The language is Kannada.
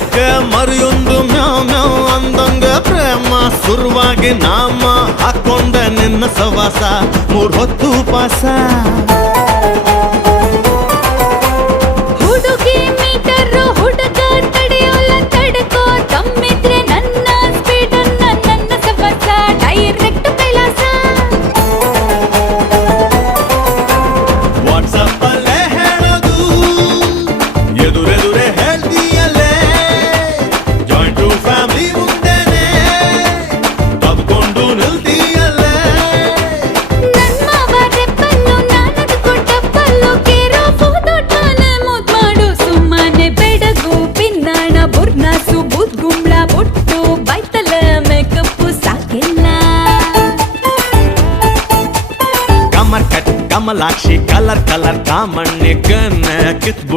ಬೆಕ್ಕ ಮರಿಯೊಂದು ಮ್ಯಾವ್ ಮ್ಯಾವ್ ಅಂದಂಗ ಪ್ರೇಮ ಸುರುವಾಗಿ ನಾಮ ಹಾಕೊಂಡ ನಿನ್ನ ಸವಾಸ 3 ಹೊತ್ತು ಪಾಸ ಹುಡುಗಿ ಮೀಟರ್ ಹುಡುಗ ತಡೆಯೋಲ್ಲ ತಡ್ಕೋ ತಮ್ಮಿದ್ರೆ ನನ್ನ ಸ್ಪೀಡ್ ನನ್ನ ಸವಾಸ ಡೈರೆಕ್ಟ್ ಕೈಲಾಸ ವಾಟ್ಸಪ್ ಅಲ್ಲೇ ಹೇಳೋದು ಎದುರೆದುರೆ ಹೇಳ್ತೀಯಲ್ಲೇ ಜಾಯಿಂಟ್ ಫ್ಯಾಮಿಲಿ ಮುಂದೆನೆ ತಬ್ಕೊಂಡು ನಿಲ್ತೀಯಲ್ಲೇ ನನ್ನ ಮಾವ ರೆಪ್ಪಲ್ಲು ನಾನದು ಕೊಟ್ಟಪ್ಪಲ್ಲು ಕೇರೋ ಫೋಟೋಟನೆ ಮುದ್ ಮಾಡು ಸುಮ್ಮನೆ ಬೆಡಗು ಪಿನ್ನಾಣ ಬುರ್ನಾಸು ಬೂದ್ ಗುಂಬ್ಳ ಬೊಟ್ಟು ಬೈತಲ ಮೇಕಪ್ಪು ಸಾಕೆಲ್ಲ ಕಮರ್ ಕಟ್ ಕಮಲಾಕ್ಷಿ ಕಲರ್ ಕಲರ್ ಕಾಮಣ್ಣೆ ಕನ್ನ ಕಿತ್ಬು